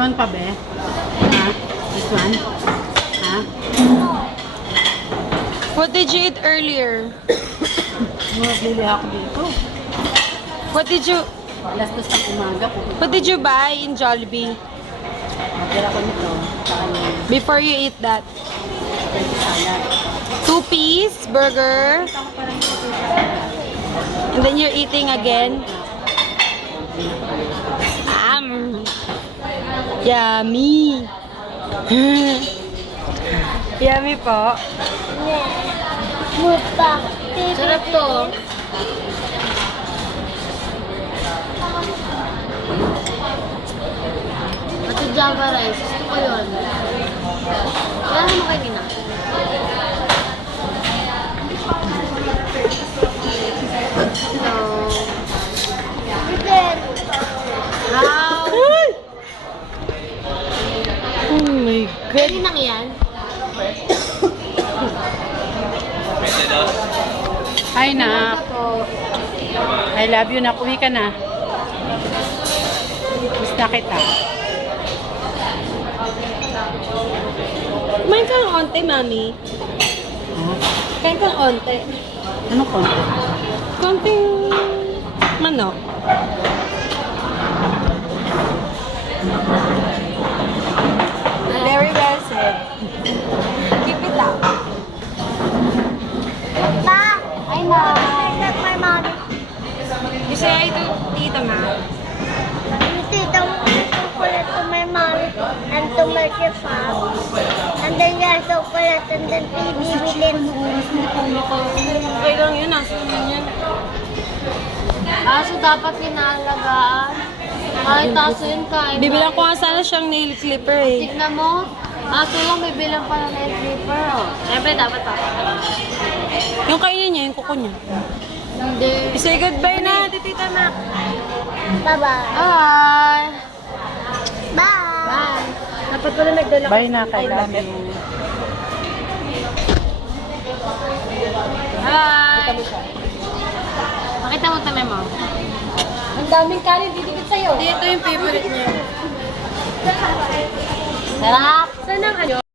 want pa, be? Ha? This one? Ha? What did you eat earlier? Magbili ako dito. What did you Alas 2 ng umaga po. What did you buy in Jollibee Magdala ko nito. Saan yung before you eat that? salad. 2-piece burger. And then you're eating again. Yummy. Yummy po. Sarap to. Ito Java rice. Gusto ko yun. Kaya mo kanina. Hello. How? Oh my God. Kaninang yan? Hi, nak. I love you, nak. Uwi ka na. Miss na kita. Kumain ka ng onte, mami. Kain ka ng onte. Ano konti? Konting manok. Very well said. Keep it up. Ma! Ay, ma! That's my mom. You say hi to Tita Ma. You see the chocolate to my mom and to my grandpa. And then there's chocolate and then bibilin. Okay lang yun, nasa yun yan. Aso dapat pinalagaan. Kahit aso yun, kahit. Bibilang ko nga sana siyang nail clipper eh. Tignan mo. Aso lang, bibilang pa ng nail clipper. Oh. Siyempre, dapat pa. Yung kainin niya, yung kuko niya. Hindi. Say goodbye na, Tita Ma. Bye-bye. Bye! Bye. Bye. Dapat ko na nagdala Bye na, I love you. Hi! Makita mo tayo mo. Ang daming kanin didikit sa'yo. Ito yung favorite niya. Sarap. Saan ang ano?